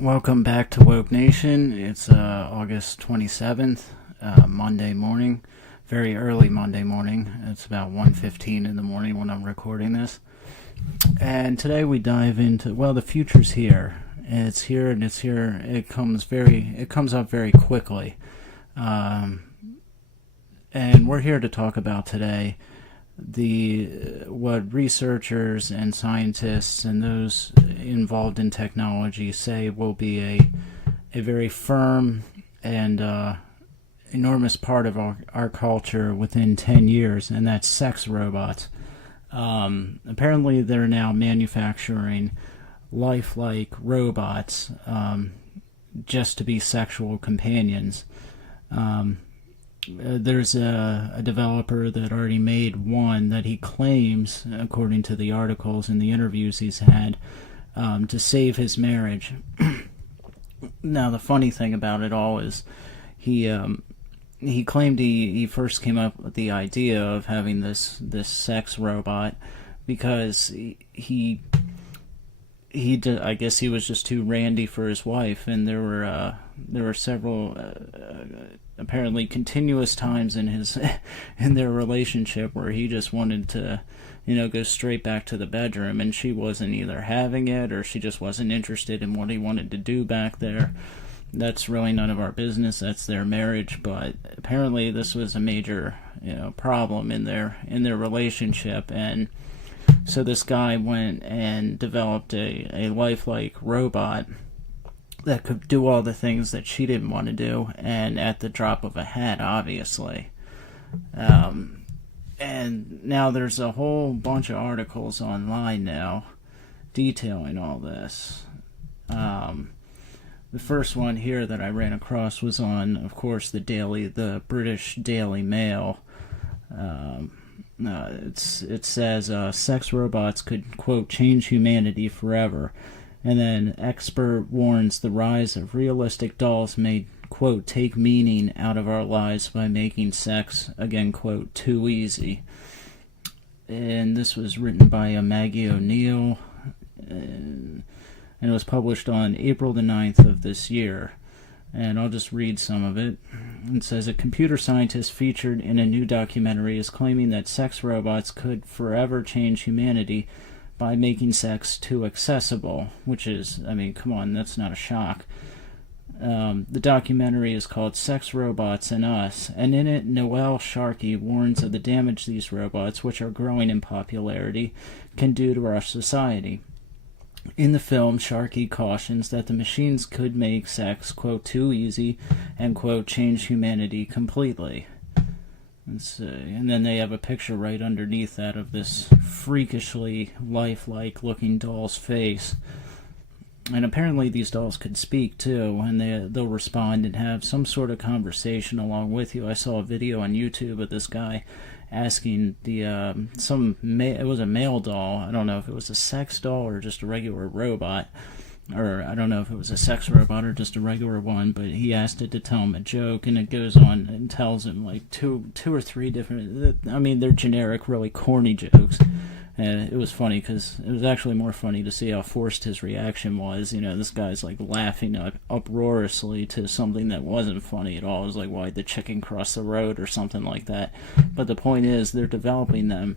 Welcome back to Woke Nation. It's August 27th, Monday morning, very early Monday morning. It's about 1:15 in the morning when I'm recording this. And today we dive into, well, the future's here. It's here and it's here. It comes up very quickly. And we're here to talk about today what researchers and scientists and those involved in technology say will be a very firm and enormous part of our culture within 10 years, and that's sex robots. Apparently they're now manufacturing lifelike robots just to be sexual companions. There's a developer that already made one that he claims, according to the articles and the interviews he's had, to save his marriage. Now, the funny thing about it all is he claimed he first came up with the idea of having this sex robot because I guess he was just too randy for his wife, and there were several apparently continuous times in their relationship where he just wanted to, go straight back to the bedroom, and she wasn't either having it or she just wasn't interested in what he wanted to do back there. That's really none of our business. That's their marriage, but apparently this was a major, problem in their relationship, and so this guy went and developed a lifelike robot that could do all the things that she didn't want to do, and at the drop of a hat, obviously. And now there's a whole bunch of articles online now detailing all this. The first one here that I ran across was on, of course, the British Daily Mail. It says sex robots could, quote, change humanity forever. And then expert warns the rise of realistic dolls may, quote, take meaning out of our lives by making sex, again, quote, too easy. And this was written by Maggie O'Neill, and it was published on April the 9th of this year. And I'll just read some of it. It says, a computer scientist featured in a new documentary is claiming that sex robots could forever change humanity by making sex too accessible, which is, come on, that's not a shock. The documentary is called Sex Robots and Us, and in it, Noelle Sharkey warns of the damage these robots, which are growing in popularity, can do to our society. In the film, Sharkey cautions that the machines could make sex, quote, too easy, and, quote, change humanity completely. And then they have a picture right underneath that of this freakishly lifelike looking doll's face. And apparently these dolls could speak too, and they'll respond and have some sort of conversation along with you. I saw a video on YouTube of this guy asking it was a male doll. I don't know if it was a sex doll or just a regular robot, or I don't know if it was a sex robot or just a regular one, but he asked it to tell him a joke, and it goes on and tells him like two or three different, they're generic, really corny jokes. And it was funny because it was actually more funny to see how forced his reaction was. This guy's like laughing uproariously to something that wasn't funny at all. It was like, why'd the chicken cross the road or something like that. But the point is, they're developing them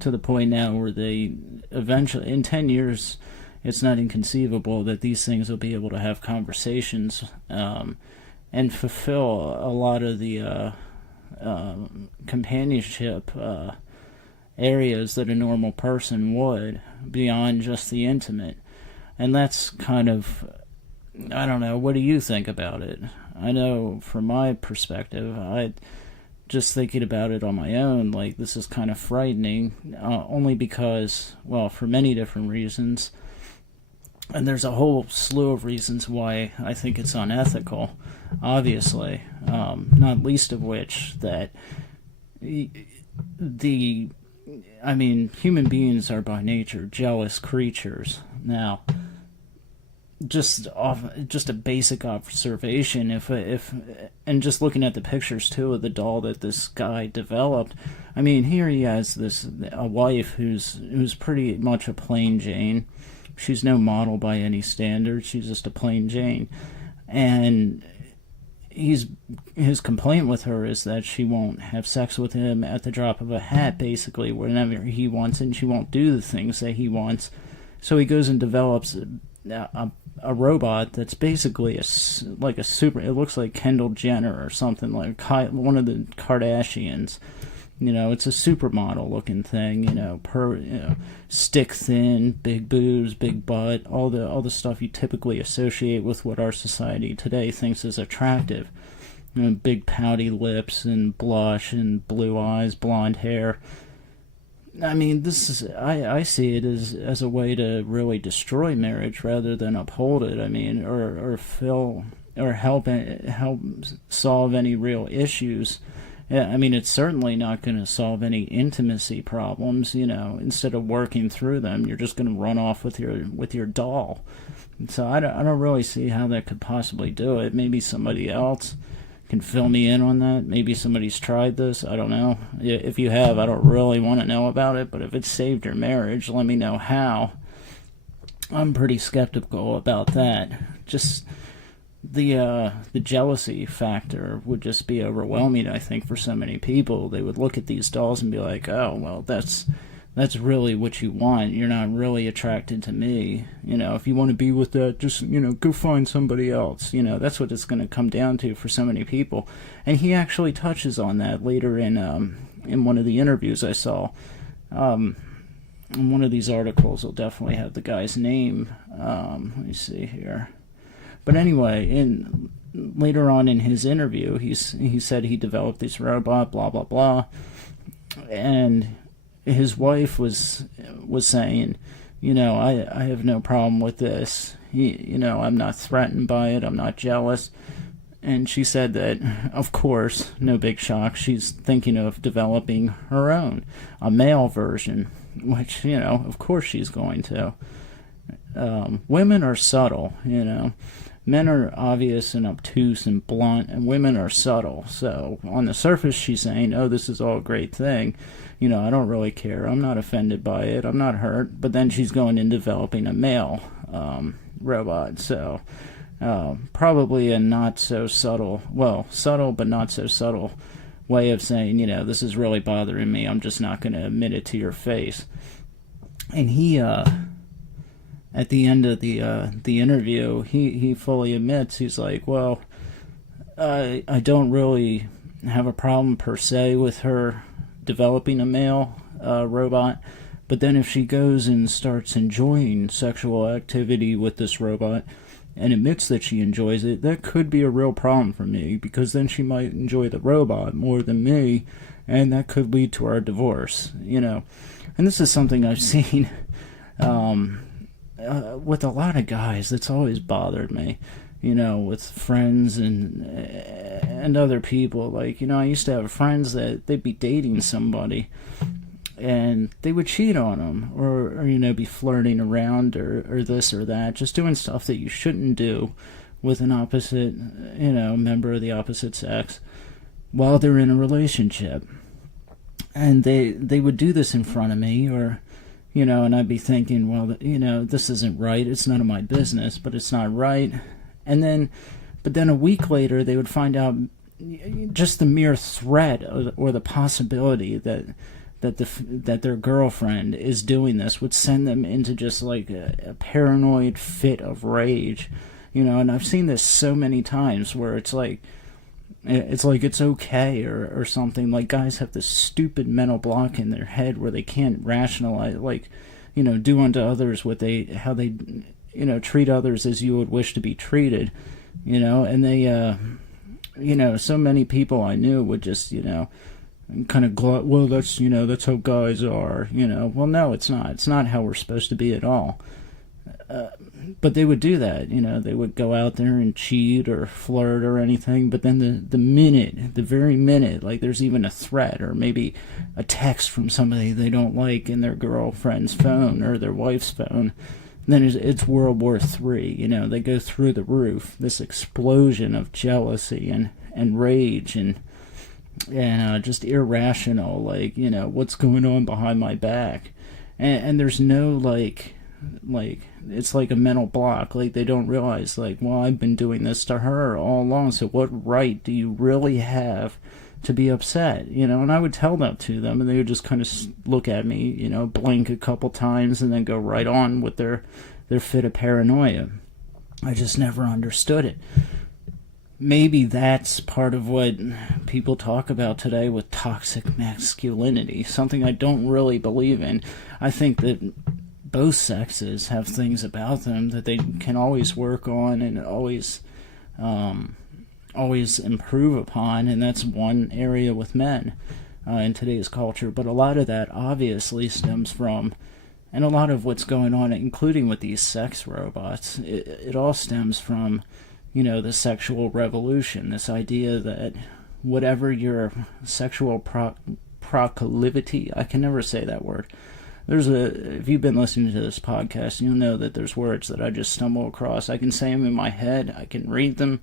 to the point now where they eventually, in 10 years, it's not inconceivable that these things will be able to have conversations and fulfill a lot of the companionship areas that a normal person would, beyond just the intimate. And that's kind of, I don't know, what do you think about it? I know from my perspective, just thinking about it on my own, like, this is kind of frightening, only because, well, for many different reasons. And there's a whole slew of reasons why I think it's unethical, obviously, not least of which that human beings are by nature jealous creatures. Now, just a basic observation, if and just looking at the pictures too of the doll that this guy developed, here he has a wife who's pretty much a plain Jane, She's no model by any standard. She's just a plain Jane. And his complaint with her is that she won't have sex with him at the drop of a hat, basically, whenever he wants, and she won't do the things that he wants. So he goes and develops a robot that's basically like a super. It looks like Kendall Jenner or something, like one of the Kardashians. It's a supermodel looking thing. Stick thin, big boobs, big butt, all the stuff you typically associate with what our society today thinks is attractive. Big pouty lips and blush and blue eyes, blonde hair. I mean, this is I see it as a way to really destroy marriage rather than uphold it. I mean, or help solve any real issues. Yeah, I mean, it's certainly not going to solve any intimacy problems. Instead of working through them, you're just going to run off with your doll. So I don't really see how that could possibly do it. Maybe somebody else can fill me in on that. Maybe somebody's tried this. I don't know. If you have, I don't really want to know about it. But if it saved your marriage, let me know how. I'm pretty skeptical about that. Just the jealousy factor would just be overwhelming, I think, for so many people. They would look at these dolls and be like, oh, well, that's really what you want. You're not really attracted to me. If you want to be with that, just, go find somebody else. That's what it's going to come down to for so many people. And he actually touches on that later in one of the interviews I saw. In one of these articles, will definitely have the guy's name. Let me see here. But anyway, later on in his interview, he said he developed this robot, blah, blah, blah. And his wife was saying, I have no problem with this. I'm not threatened by it. I'm not jealous. And she said that, of course, no big shock, she's thinking of developing her own, a male version, which, of course she's going to. Women are subtle, Men are obvious and obtuse and blunt, and women are subtle. So on the surface, she's saying, oh, this is all a great thing. I don't really care. I'm not offended by it. I'm not hurt. But then she's going and developing a male robot. So probably a not so subtle, subtle but not so subtle way of saying, this is really bothering me. I'm just not going to admit it to your face. And he... at the end of the interview, he fully admits, he's like, well, I don't really have a problem per se with her developing a male robot, but then if she goes and starts enjoying sexual activity with this robot and admits that she enjoys it, that could be a real problem for me, because then she might enjoy the robot more than me, and that could lead to our divorce, And this is something I've seen with a lot of guys. That's always bothered me, with friends and other people. Like, I used to have friends that they'd be dating somebody and they would cheat on them, or be flirting around or this or that, just doing stuff that you shouldn't do with an opposite, member of the opposite sex while they're in a relationship. And they would do this in front of me, or and I'd be thinking, well, this isn't right. It's none of my business, but it's not right. But then a week later, they would find out just the mere threat or the possibility that their girlfriend is doing this would send them into just like a paranoid fit of rage, And I've seen this so many times where it's like it's okay or something. Like, guys have this stupid mental block in their head where they can't rationalize, like, do unto others how they treat others as you would wish to be treated, and they so many people I knew would just kind of well, that's how guys are, well, no, it's not how we're supposed to be at all. But they would do that, they would go out there and cheat or flirt or anything, but then the very minute, like there's even a threat or maybe a text from somebody they don't like in their girlfriend's phone or their wife's phone, then it's World War III, they go through the roof, this explosion of jealousy and rage and just irrational, like, what's going on behind my back, and there's no, like, like, it's like a mental block. Like, they don't realize, like, well, I've been doing this to her all along, so what right do you really have to be upset, And I would tell that to them, and they would just kind of look at me, blink a couple times, and then go right on with their fit of paranoia. I just never understood it. Maybe that's part of what people talk about today with toxic masculinity, something I don't really believe in. I think that both sexes have things about them that they can always work on and always improve upon, and that's one area with men in today's culture. But a lot of that obviously stems from, and a lot of what's going on, including with these sex robots, it all stems from, the sexual revolution, this idea that whatever your sexual proclivity, I can never say that word. If you've been listening to this podcast, you'll know that there's words that I just stumble across. I can say them in my head, I can read them,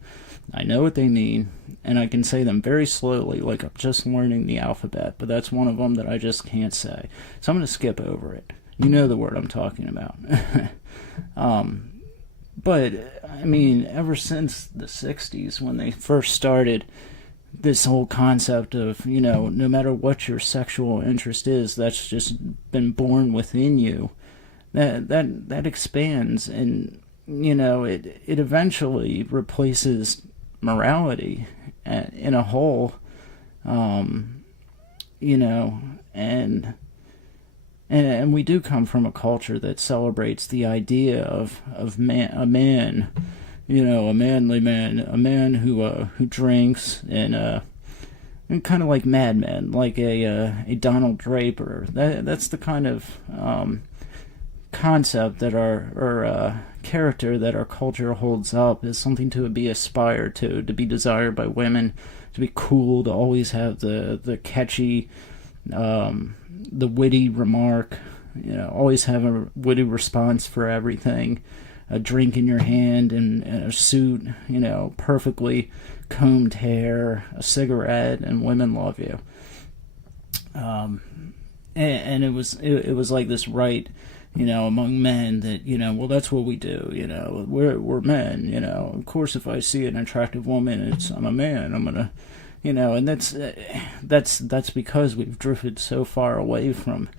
I know what they mean, and I can say them very slowly, like I'm just learning the alphabet, but that's one of them that I just can't say. So I'm going to skip over it. You know the word I'm talking about. But, ever since the 60s, when they first started this whole concept of, no matter what your sexual interest is, that's just been born within you, that expands, and, it eventually replaces morality in a whole, And we do come from a culture that celebrates the idea of a man, a manly man, a man who drinks and kind of like Mad Men, like a Donald Draper. That's the kind of concept that our character that our culture holds up as something to be aspired to be desired by women, to be cool, to always have the catchy, the witty remark, always have a witty response for everything, a drink in your hand and a suit, perfectly combed hair, a cigarette, and women love you. And it was like this right, among men that, well, that's what we do, we're men, of course if I see an attractive woman, I'm a man, I'm gonna, and that's because we've drifted so far away from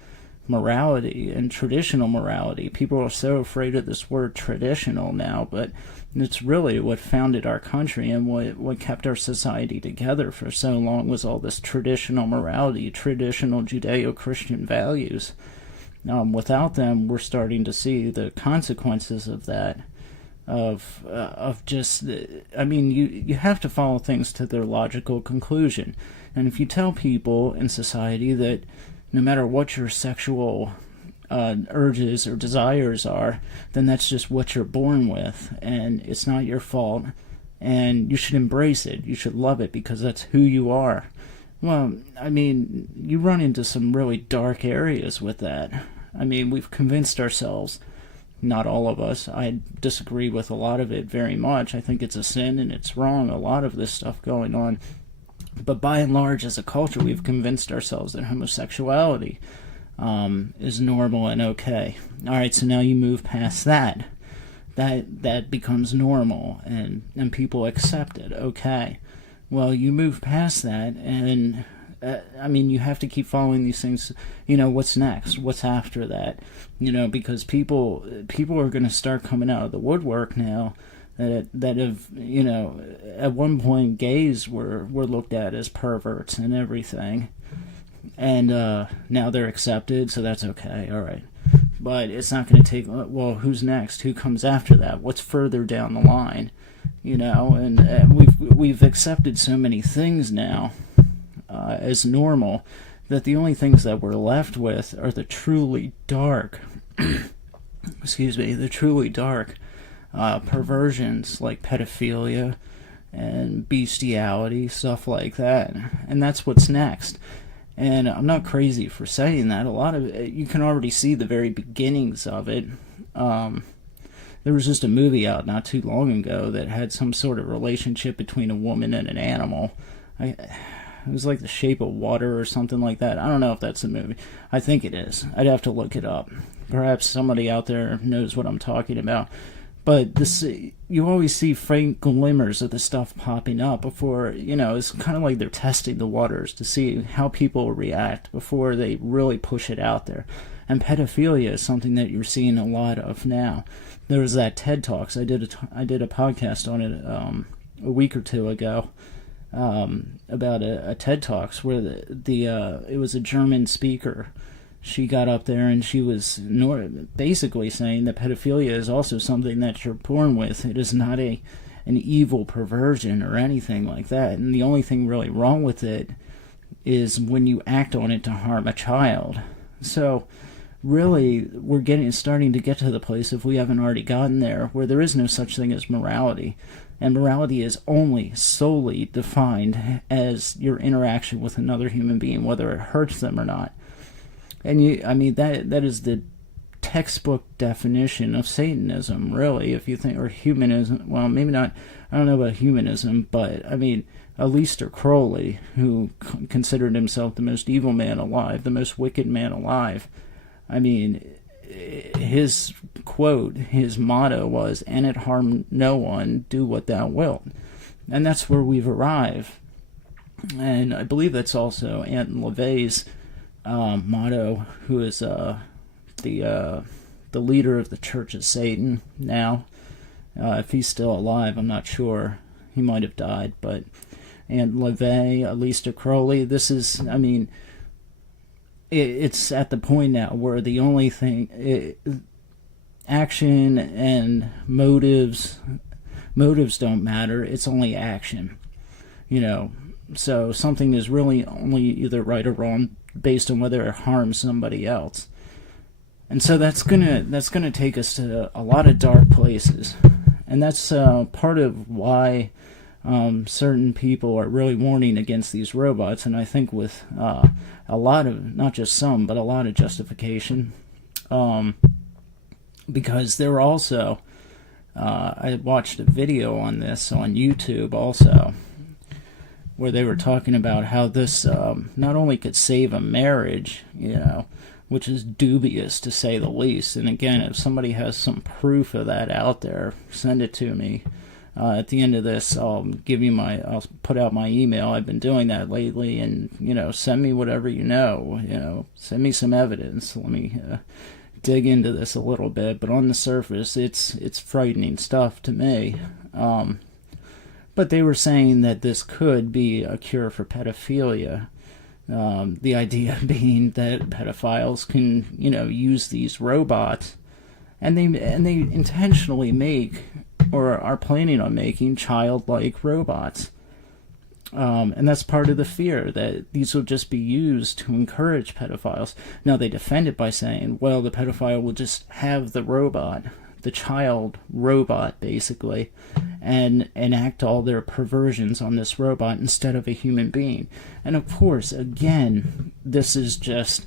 morality and traditional morality. People are so afraid of this word traditional now, but it's really what founded our country, and what kept our society together for so long was all this traditional morality, traditional Judeo-Christian values. Without them, we're starting to see the consequences of that. You have to follow things to their logical conclusion. And if you tell people in society that no matter what your sexual urges or desires are, then that's just what you're born with, and it's not your fault, and you should embrace it, you should love it because that's who you are. Well, you run into some really dark areas with that. We've convinced ourselves, not all of us, I disagree with a lot of it very much. I think it's a sin and it's wrong, a lot of this stuff going on. But by and large, as a culture, we've convinced ourselves that homosexuality is normal and okay. All right, so now you move past that. That becomes normal, and people accept it. Okay. Well, you move past that, and you have to keep following these things. What's next? What's after that? Because people are going to start coming out of the woodwork now that have, at one point gays were looked at as perverts and everything. And now they're accepted, so that's okay, all right. But it's not going to take, well, who's next? Who comes after that? What's further down the line? And we've accepted so many things now as normal that the only things that we're left with are the truly dark, perversions like pedophilia and bestiality, stuff like that. And that's what's next. And I'm not crazy for saying that. A lot of it, you can already see the very beginnings of it. There was just a movie out not too long ago that had some sort of relationship between a woman and an animal. It was like The Shape of Water or something like that. I don't know if that's the movie. I think it is. I'd have to look it up. perhaps somebody out there knows what I'm talking about. But this, you always see faint glimmers of the stuff popping up before, it's kind of like they're testing the waters to see how people react before they really push it out there. And pedophilia is something that you're seeing a lot of now. There was that TED Talks. I did a podcast on it a week or two ago about a TED Talks where it was a German speaker. She got up there and she was basically saying that pedophilia is also something that you're born with. It is not an evil perversion or anything like that. And the only thing really wrong with it is when you act on it to harm a child. So really, we're starting to get to the place, if we haven't already gotten there, where there is no such thing as morality. And morality is only solely defined as your interaction with another human being, whether it hurts them or not. And that is the textbook definition of Satanism, really, if you think, or humanism. Well, maybe not, I don't know about humanism, but Aleister Crowley, who considered himself the most evil man alive, the most wicked man alive, his quote, his motto was, "And it harm no one, do what thou wilt." And that's where we've arrived. And I believe that's also Aunt LaVey's motto, who is the leader of the Church of Satan now. If he's still alive, I'm not sure. He might have died, but Aunt LaVey, Aleister Crowley, this is, it's at the point now where the only thing, action and motives don't matter. It's only action, so something is really only either right or wrong based on whether it harms somebody else. And so that's gonna take us to a lot of dark places, and that's part of why certain people are really warning against these robots, and I think with a lot of, not just some, but a lot of justification, because there were also, I watched a video on this on YouTube also, where they were talking about how this not only could save a marriage, which is dubious to say the least. And again, if somebody has some proof of that out there, send it to me. At the end of this, I'll put out my email. I've been doing that lately, and send me whatever send me some evidence. Let me dig into this a little bit. But on the surface, it's frightening stuff to me. But they were saying that this could be a cure for pedophilia. The idea being that pedophiles can, use these robots, and they intentionally make, or are planning on making, childlike robots. And that's part of the fear, that these will just be used to encourage pedophiles. Now, they defend it by saying, well, the pedophile will just have the robot, the child robot, basically, and enact all their perversions on this robot instead of a human being. And of course, again, this is just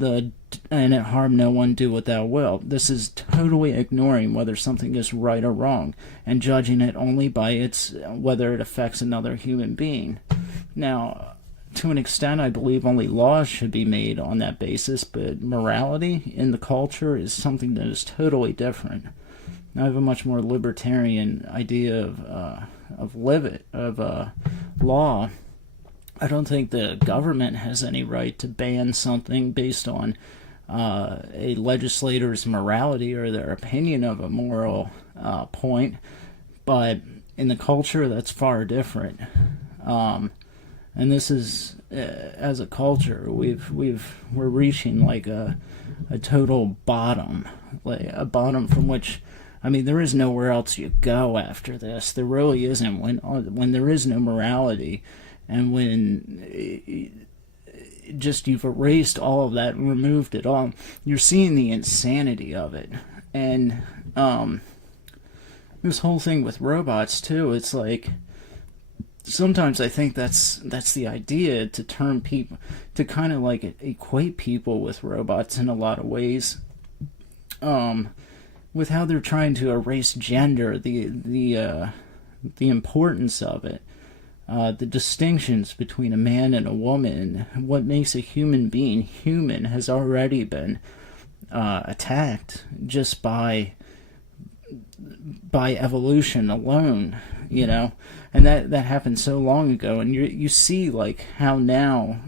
and it harm no one, do what thou wilt. This is totally ignoring whether something is right or wrong, and judging it only by whether it affects another human being. Now, to an extent, I believe only laws should be made on that basis, but morality in the culture is something that is totally different. I have a much more libertarian idea of law. I don't think the government has any right to ban something based on a legislator's morality or their opinion of a moral point, but in the culture, that's far different. And this is, as a culture, we're reaching like a total bottom, like a bottom from which, there is nowhere else you go after this. There really isn't. When there is no morality, and when you've erased all of that and removed it all, you're seeing the insanity of it. And this whole thing with robots too, it's like, sometimes I think that's the idea, to turn people, to kind of like equate people with robots in a lot of ways, with how they're trying to erase gender, the importance of it, the distinctions between a man and a woman. What makes a human being human has already been attacked just by evolution alone, and that happened so long ago. And you see like how now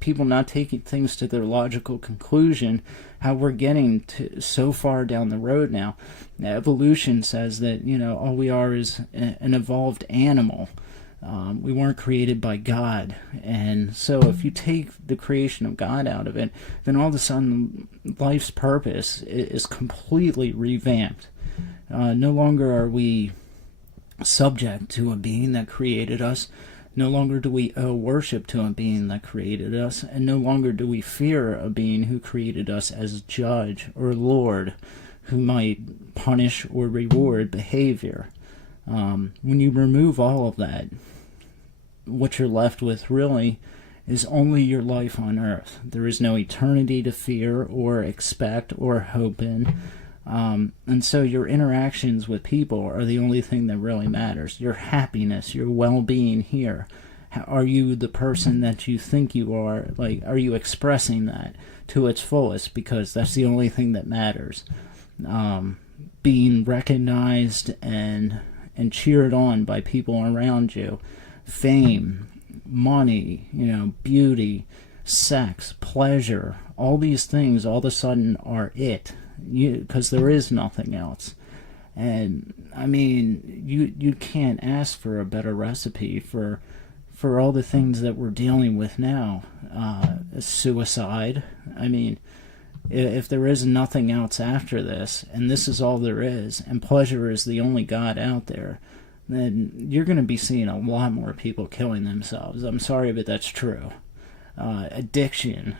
people not taking things to their logical conclusion, how we're getting to so far down the road now. Evolution says that all we are is an evolved animal. We weren't created by God. And so if you take the creation of God out of it, then all of a sudden life's purpose is completely revamped. No longer are we subject to a being that created us. No longer do we owe worship to a being that created us. And no longer do we fear a being who created us as judge or Lord, who might punish or reward behavior. When you remove all of that, what you're left with really is only your life on earth. There is no eternity to fear or expect or hope in. And so your interactions with people are the only thing that really matters. Your happiness, your well-being here. Are you the person that you think you are? Like, are you expressing that to its fullest? Because that's the only thing that matters. Being recognized and cheered on by people around you. Fame, money, beauty, sex, pleasure. All these things all of a sudden are it. Because there is nothing else. And I mean, you can't ask for a better recipe for all the things that we're dealing with now. Suicide. I mean, if there is nothing else after this, and this is all there is, and pleasure is the only God out there, then you're going to be seeing a lot more people killing themselves. I'm sorry, but that's true. Addiction.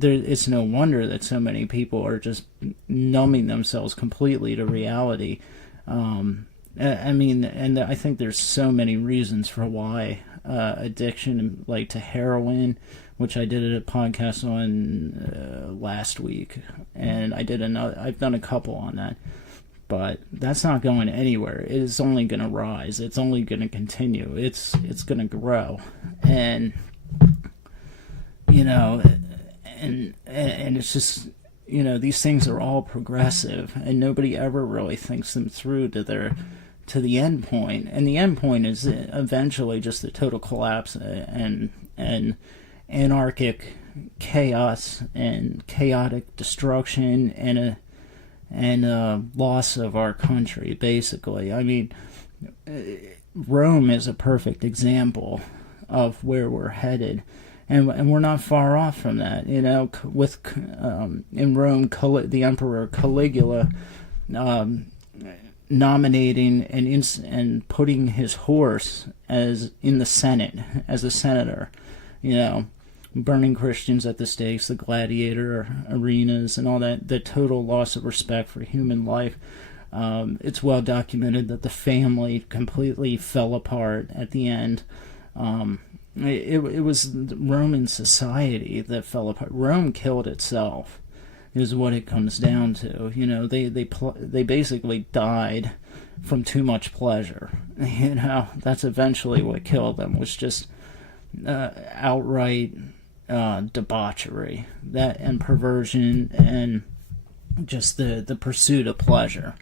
It's no wonder that so many people are just numbing themselves completely to reality. I mean, and I think there's so many reasons for why addiction, like to heroin, which I did a podcast on last week, and I've done a couple on that. But that's not going anywhere. It is only going to rise. It's only going to continue. It's going to grow, and and it's just these things are all progressive, and nobody ever really thinks them through to the end point. And the end point is eventually just the total collapse and anarchic chaos and chaotic destruction and a loss of our country, basically. I mean, Rome is a perfect example of where we're headed, and we're not far off from that. With in Rome, the Emperor Caligula nominating and putting his horse as in the Senate as a senator, burning Christians at the stakes, the gladiator arenas, and all that, the total loss of respect for human life. It's well documented that the family completely fell apart at the end. It was Roman society that fell apart. Rome killed itself, is what it comes down to. They basically died from too much pleasure. That's eventually what killed them, was just outright debauchery, and perversion, and just the pursuit of pleasure.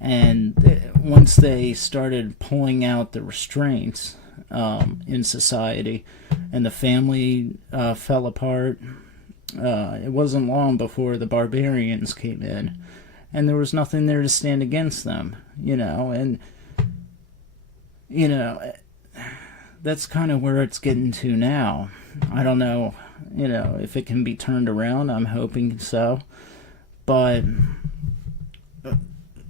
And once they started pulling out the restraints in society, and the family fell apart, it wasn't long before the barbarians came in, and there was nothing there to stand against them. And that's kind of where it's getting to now. I don't know, if it can be turned around. I'm hoping so. But,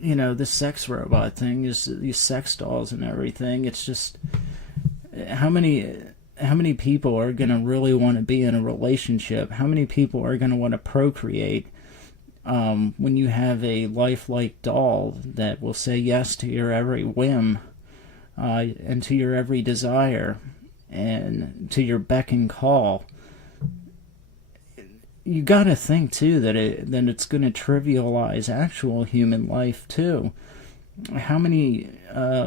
the sex robot thing, is these sex dolls and everything. It's just, how many people are going to really want to be in a relationship? How many people are going to want to procreate when you have a lifelike doll that will say yes to your every whim, and to your every desire, and to your beck and call? You got to think too that it's going to trivialize actual human life too. How many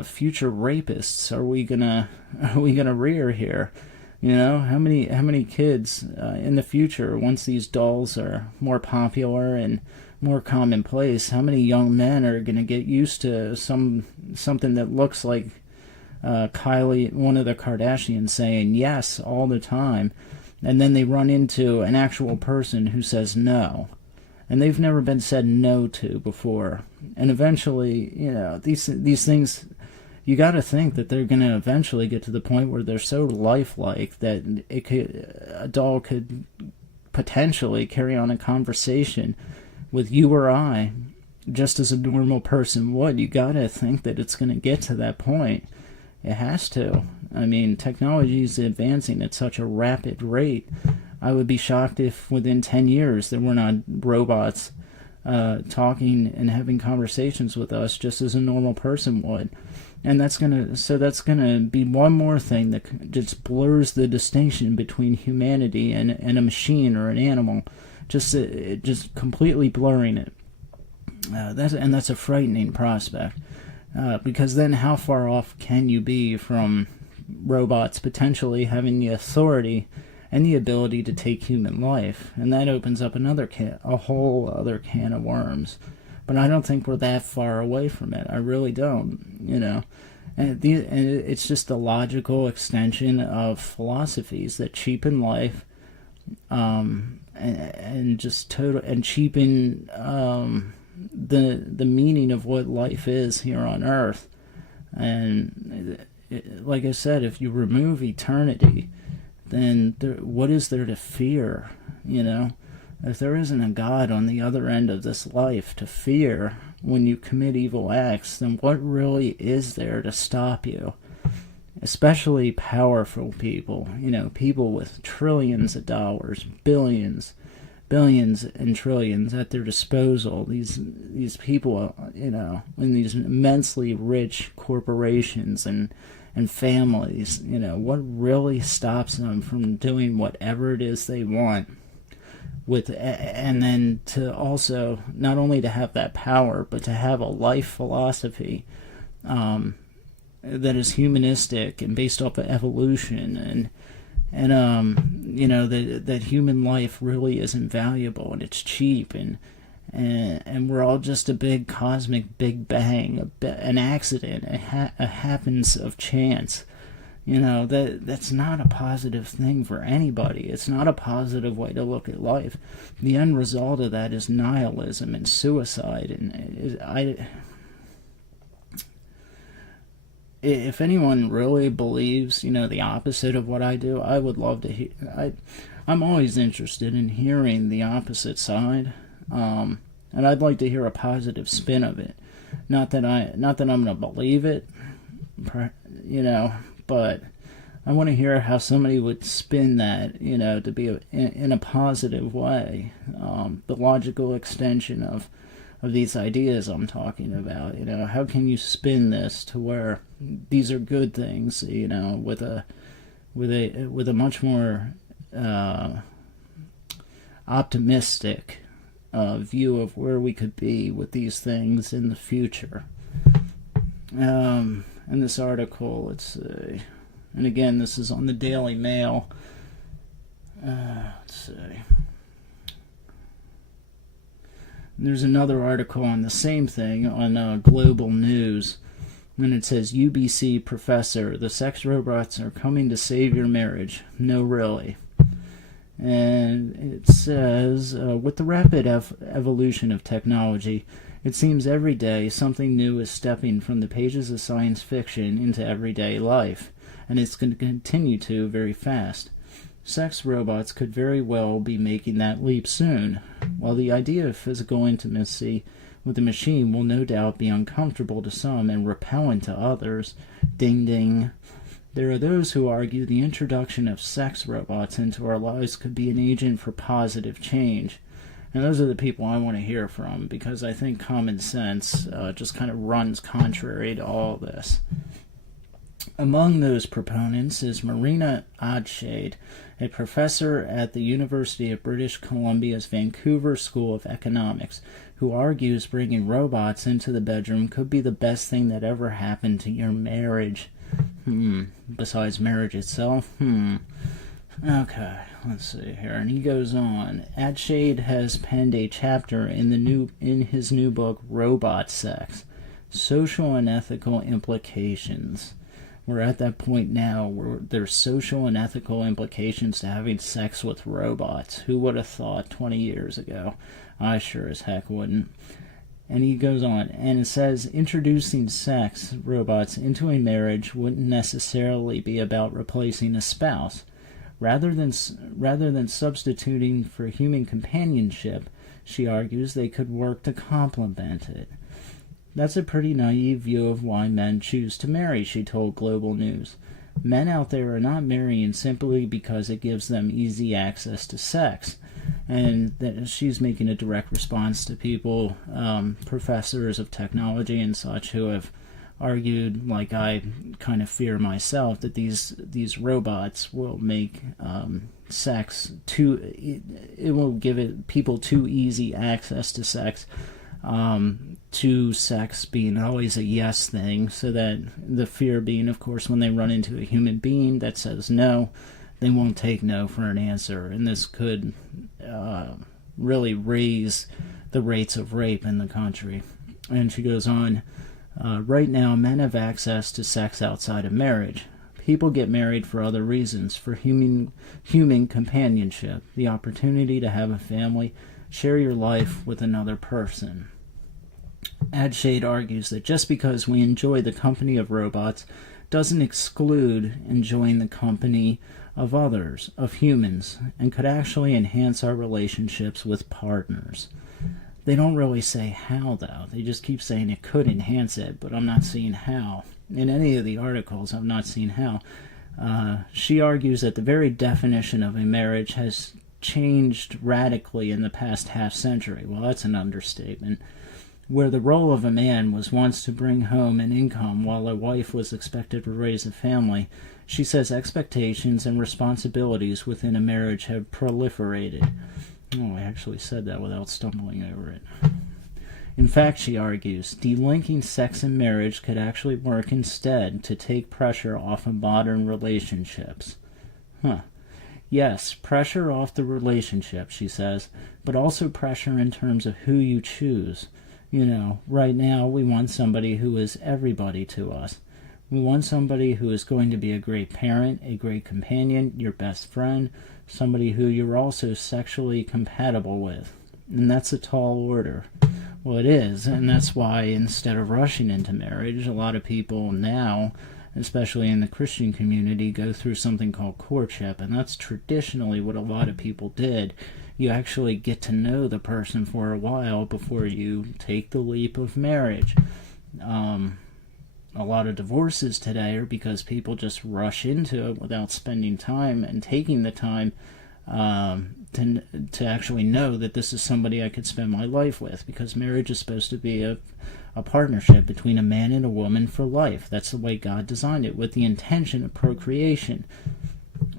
future rapists are we gonna rear here? You know, how many kids in the future, once these dolls are more popular and more commonplace, how many young men are going to get used to something that looks like Kylie, one of the Kardashians, saying yes all the time, and then they run into an actual person who says no, and they've never been said no to before, and eventually, you know, these things. You got to think that they're going to eventually get to the point where they're so lifelike that a doll could potentially carry on a conversation with you or I, just as a normal person would. You got to think that it's going to get to that point. It has to. I mean, technology is advancing at such a rapid rate. I would be shocked if within 10 years there were not robots talking and having conversations with us just as a normal person would. And that's gonna be one more thing that just blurs the distinction between humanity and a machine or an animal, just completely blurring it. That's a frightening prospect, because then how far off can you be from robots potentially having the authority and the ability to take human life? And that opens up a whole other can of worms. But I don't think we're that far away from it. I really don't, you know. And it's just the logical extension of philosophies that cheapen life, and cheapen the meaning of what life is here on Earth. And like I said, if you remove eternity, then what is there to fear? You know. If there isn't a God on the other end of this life to fear when you commit evil acts, then what really is there to stop you? Especially powerful people, you know, people with trillions of dollars, billions and trillions at their disposal. These people, you know, in these immensely rich corporations and families, you know, what really stops them from doing whatever it is they want? And then to also not only to have that power, but to have a life philosophy that is humanistic and based off of evolution, and you know, that human life really isn't valuable and it's cheap, and we're all just a big cosmic Big Bang, an accident, a happens of chance. You know, that's not a positive thing for anybody. It's not a positive way to look at life. The end result of that is nihilism and suicide. And if anyone really believes, you know, the opposite of what I do, I would love to hear. I'm always interested in hearing the opposite side, and I'd like to hear a positive spin of it. Not that I'm going to believe it, you know. But I want to hear how somebody would spin that, you know, to be in a positive way. The logical extension of these ideas I'm talking about. You know, how can you spin this to where these are good things? You know, with a much more optimistic view of where we could be with these things in the future. In this article, and again, this is on the Daily Mail. Let's see. There's another article on the same thing on Global News, and it says, UBC professor, the sex robots are coming to save your marriage. No, really. And it says, with the rapid evolution of technology, it seems every day something new is stepping from the pages of science fiction into everyday life, and it's going to continue to very fast. Sex robots could very well be making that leap soon. While the idea of physical intimacy with a machine will no doubt be uncomfortable to some and repellent to others, ding ding, there are those who argue the introduction of sex robots into our lives could be an agent for positive change. And those are the people I want to hear from, because I think common sense just kind of runs contrary to all this. Among those proponents is Marina Odshade, a professor at the University of British Columbia's Vancouver School of Economics, who argues bringing robots into the bedroom could be the best thing that ever happened to your marriage. Besides marriage itself? Okay, let's see here. And he goes on. Adshade has penned a chapter in his new book, Robot Sex: Social and Ethical Implications. We're at that point now where there's social and ethical implications to having sex with robots. Who would have thought 20 years ago? I sure as heck wouldn't. And he goes on, and it says, introducing sex robots into a marriage wouldn't necessarily be about replacing a spouse. Rather than substituting for human companionship, she argues they could work to complement it. That's a pretty naive view of why men choose to marry, she told Global News. Men out there are not marrying simply because it gives them easy access to sex. And that she's making a direct response to people, professors of technology and such, who have argued, like I kind of fear myself, that these robots will make sex it will give people too easy access to sex, to sex being always a yes thing, so that the fear being, of course, when they run into a human being that says no, they won't take no for an answer, and this could really raise the rates of rape in the country. And she goes on, right now men have access to sex outside of marriage. People get married for other reasons, for human companionship, the opportunity to have a family, share your life with another person. Adshade argues that just because we enjoy the company of robots doesn't exclude enjoying the company of others, of humans, and could actually enhance our relationships with partners. They don't really say how, though. They just keep saying it could enhance it, but I'm not seeing how. In any of the articles, I've not seen how. She argues that the very definition of a marriage has changed radically in the past half century. Well, that's an understatement. Where the role of a man was once to bring home an income while a wife was expected to raise a family, she says expectations and responsibilities within a marriage have proliferated. Oh, I actually said that without stumbling over it. In fact, she argues, delinking sex and marriage could actually work instead to take pressure off of modern relationships. Yes, pressure off the relationship, she says, but also pressure in terms of who you choose. You know, right now we want somebody who is everybody to us. We want somebody who is going to be a great parent, a great companion, your best friend, somebody who you're also sexually compatible with. And that's a tall order. Well, it is, and that's why instead of rushing into marriage, a lot of people now, especially in the Christian community, go through something called courtship, and that's traditionally what a lot of people did. You actually get to know the person for a while before you take the leap of marriage. A lot of divorces today are because people just rush into it without spending time and taking the time to actually know that this is somebody I could spend my life with, because marriage is supposed to be a partnership between a man and a woman for life. That's the way God designed it, with the intention of procreation,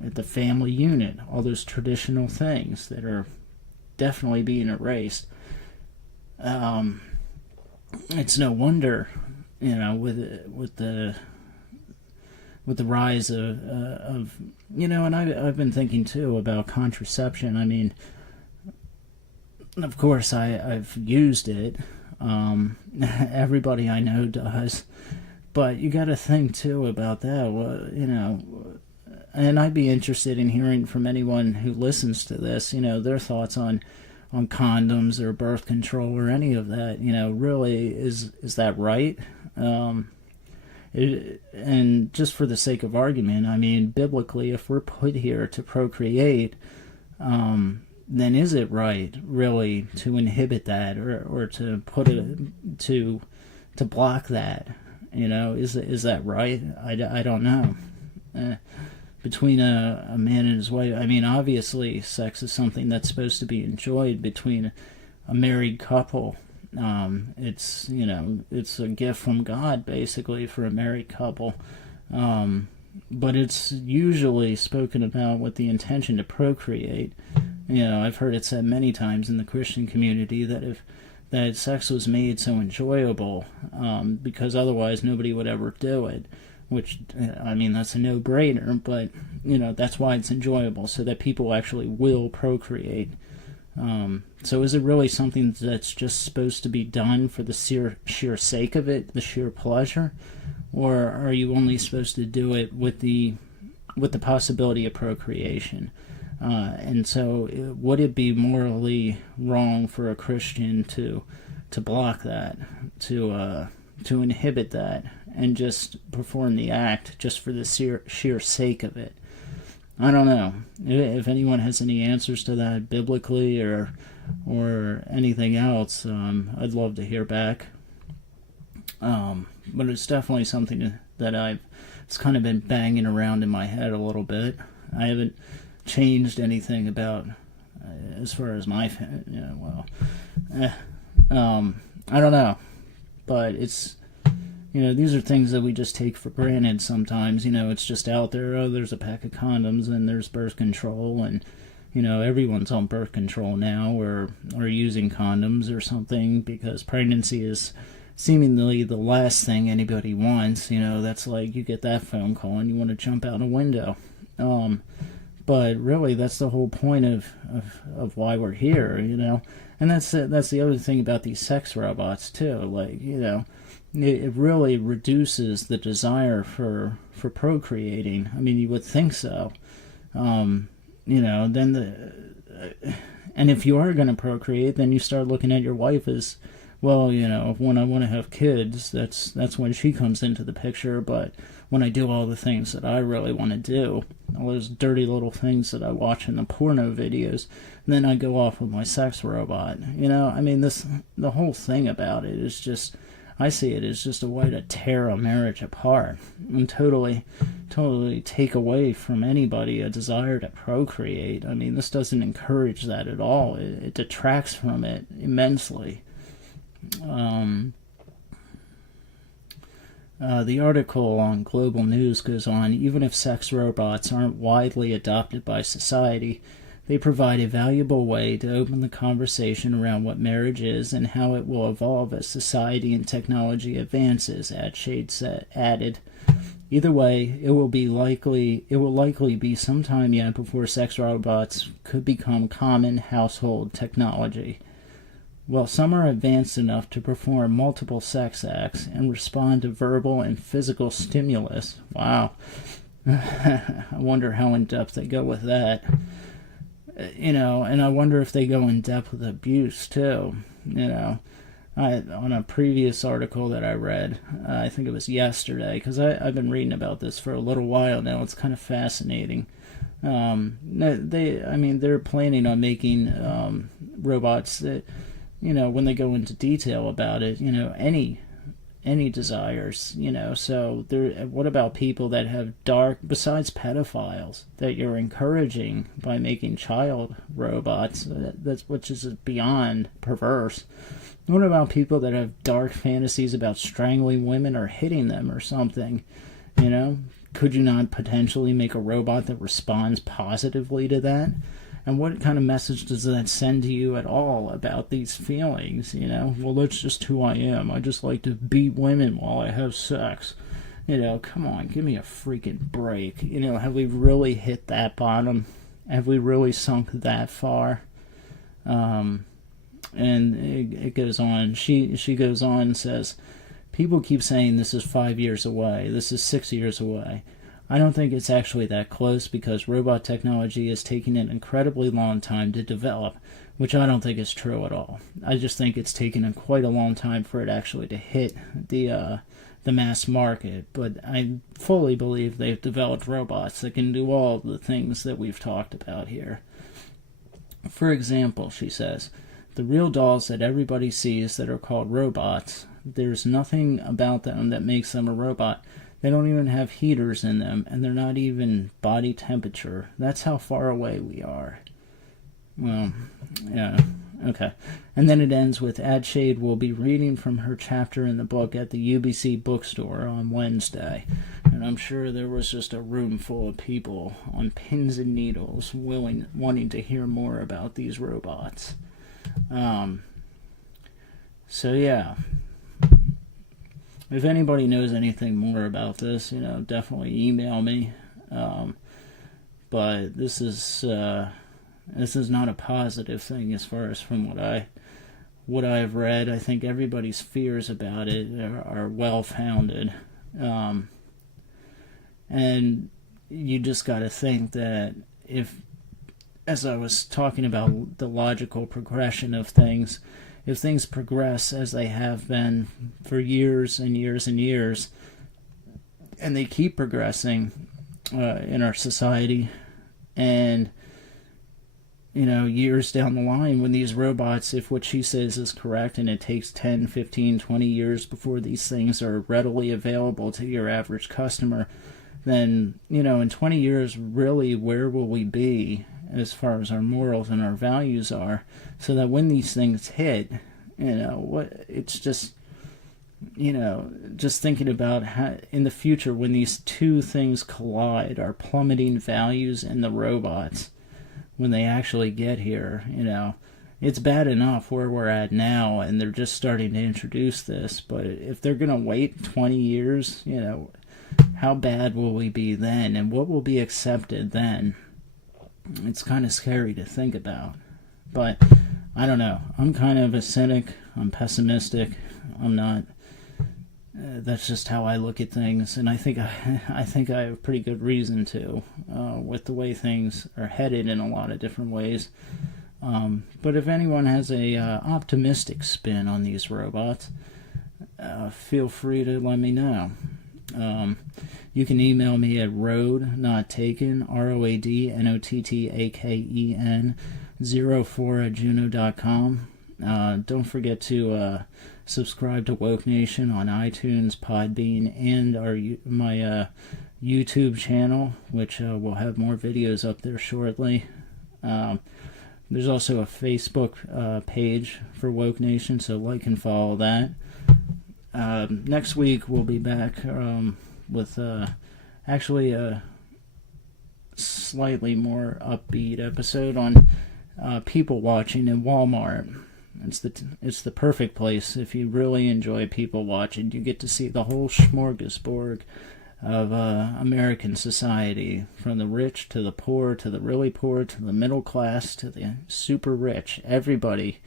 at the family unit, all those traditional things that are definitely being erased. It's no wonder, you know, with the rise of you know, and I've been thinking too about contraception. I mean, of course I've used it. Everybody I know does, but you got to think too about that. Well, you know, and I'd be interested in hearing from anyone who listens to this, you know, their thoughts on condoms or birth control or any of that. You know, really, is that right? And just for the sake of argument, I mean, biblically, if we're put here to procreate, then is it right, really, to inhibit that or to put it to block that? You know, is that right? I don't know. Between a man and his wife, I mean, obviously, sex is something that's supposed to be enjoyed between a married couple. It's, you know, it's a gift from God, basically, for a married couple. But it's usually spoken about with the intention to procreate. You know, I've heard it said many times in the Christian community that sex was made so enjoyable, because otherwise nobody would ever do it. which, I mean, that's a no-brainer, but, that's why it's enjoyable, so that people actually will procreate. So is it really something that's just supposed to be done for the sheer sake of it, the sheer pleasure? Or are you only supposed to do it with the possibility of procreation? And so would it be morally wrong for a Christian to block that, to inhibit that, and just perform the act just for the sheer sake of it? I don't know. If anyone has any answers to that biblically or anything else, I'd love to hear back. But it's definitely something that it's kind of been banging around in my head a little bit. I haven't changed anything about as far as my I don't know, but it's these are things that we just take for granted sometimes. It's just out there. Oh, there's a pack of condoms and there's birth control, and everyone's on birth control now or using condoms or something, because pregnancy is seemingly the last thing anybody wants. That's like you get that phone call and you want to jump out a window. But really, that's the whole point of why we're here, And that's the other thing about these sex robots too. Like, it really reduces the desire for procreating. I mean, you would think so. Then and if you are going to procreate, then you start looking at your wife as, well, when I want to have kids, that's when she comes into the picture. But when I do all the things that I really want to do, all those dirty little things that I watch in the porno videos, then I go off with my sex robot. I mean, the whole thing about it is just, I see it as just a way to tear a marriage apart and totally take away from anybody a desire to procreate. I mean, this doesn't encourage that at all. It detracts from it immensely. The article on Global News goes on, even if sex robots aren't widely adopted by society, they provide a valuable way to open the conversation around what marriage is and how it will evolve as society and technology advances, added. Either way, it will likely be some time yet before sex robots could become common household technology. While some are advanced enough to perform multiple sex acts and respond to verbal and physical stimulus. Wow. I wonder how in-depth they go with that. And I wonder if they go in-depth with abuse, too. On a previous article that I read, I think it was yesterday, because I've been reading about this for a little while now. It's kind of fascinating. They're planning on making robots that, when they go into detail about it, any desires, so what about people that have besides pedophiles, that you're encouraging by making child robots, which is beyond perverse? What about people that have dark fantasies about strangling women or hitting them or something? Could you not potentially make a robot that responds positively to that? And what kind of message does that send to you at all about these feelings? Well, that's just who I am. I just like to beat women while I have sex. Come on, give me a freaking break. Have we really hit that bottom? Have we really sunk that far? And it goes on. She goes on and says, people keep saying this is 5 years away. This is 6 years away. I don't think it's actually that close, because robot technology is taking an incredibly long time to develop, which I don't think is true at all. I just think it's taken quite a long time for it actually to hit the mass market, but I fully believe they've developed robots that can do all the things that we've talked about here. For example, she says, the real dolls that everybody sees that are called robots, there's nothing about them that makes them a robot. They don't even have heaters in them, and they're not even body temperature. That's how far away we are. Well, yeah, okay. And then it ends with, Adshade will be reading from her chapter in the book at the UBC bookstore on Wednesday. And I'm sure there was just a room full of people on pins and needles wanting to hear more about these robots. So yeah. if anybody knows anything more about this, definitely email me. But this is not a positive thing as far as from what I've read. I think everybody's fears about it are well founded, and you just got to think that as I was talking about the logical progression of things, if things progress as they have been for years and years and years, and they keep progressing in our society, and years down the line when these robots, if what she says is correct, and it takes 10, 15, 20 years before these things are readily available to your average customer, then, in 20 years, really, where will we be as far as our morals and our values are, so that when these things hit, it's just, just thinking about how in the future when these two things collide, our plummeting values and the robots, when they actually get here, it's bad enough where we're at now, and they're just starting to introduce this, but if they're going to wait 20 years, how bad will we be then, and what will be accepted then? It's kind of scary to think about. But I don't know. I'm kind of a cynic. I'm pessimistic. I'm not. That's just how I look at things, and I think I have pretty good reason to, with the way things are headed in a lot of different ways. But if anyone has a optimistic spin on these robots, feel free to let me know. You can email me at roadnottaken, ROADNOTTAKEN 04@juno.com. Don't forget to subscribe to Woke Nation on iTunes, Podbean, and my YouTube channel, which will have more videos up there shortly. There's also a Facebook page for Woke Nation, so like and follow that. Next week we'll be back with actually a slightly more upbeat episode on people watching in Walmart. It's the perfect place if you really enjoy people watching. You get to see the whole smorgasbord of American society, from the rich to the poor to the really poor to the middle class to the super rich. Everybody,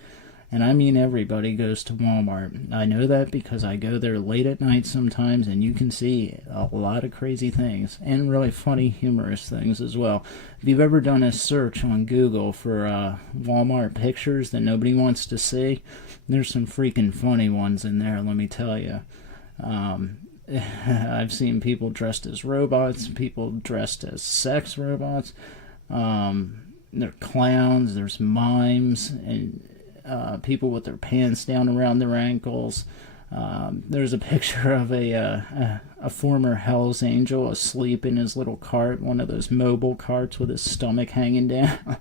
and I mean everybody, goes to Walmart. I know that because I go there late at night sometimes, and you can see a lot of crazy things, and really funny, humorous things as well. If you've ever done a search on Google for Walmart pictures that nobody wants to see, there's some freaking funny ones in there, let me tell you. I've seen people dressed as robots, people dressed as sex robots, they're clowns, there's mimes, and people with their pants down around their ankles. There's a picture of a former Hell's Angel asleep in his little cart, one of those mobile carts with his stomach hanging down.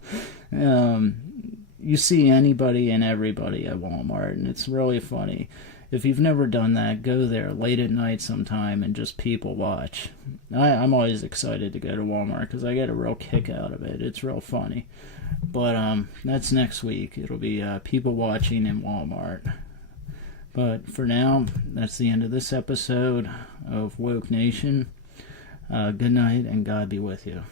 You see anybody and everybody at Walmart, and it's really funny. If you've never done that, go there late at night sometime and just people watch. I'm always excited to go to Walmart because I get a real kick out of it. It's real funny. But that's next week. It'll be people watching in Walmart. But for now, that's the end of this episode of Woke Nation. Good night, and God be with you.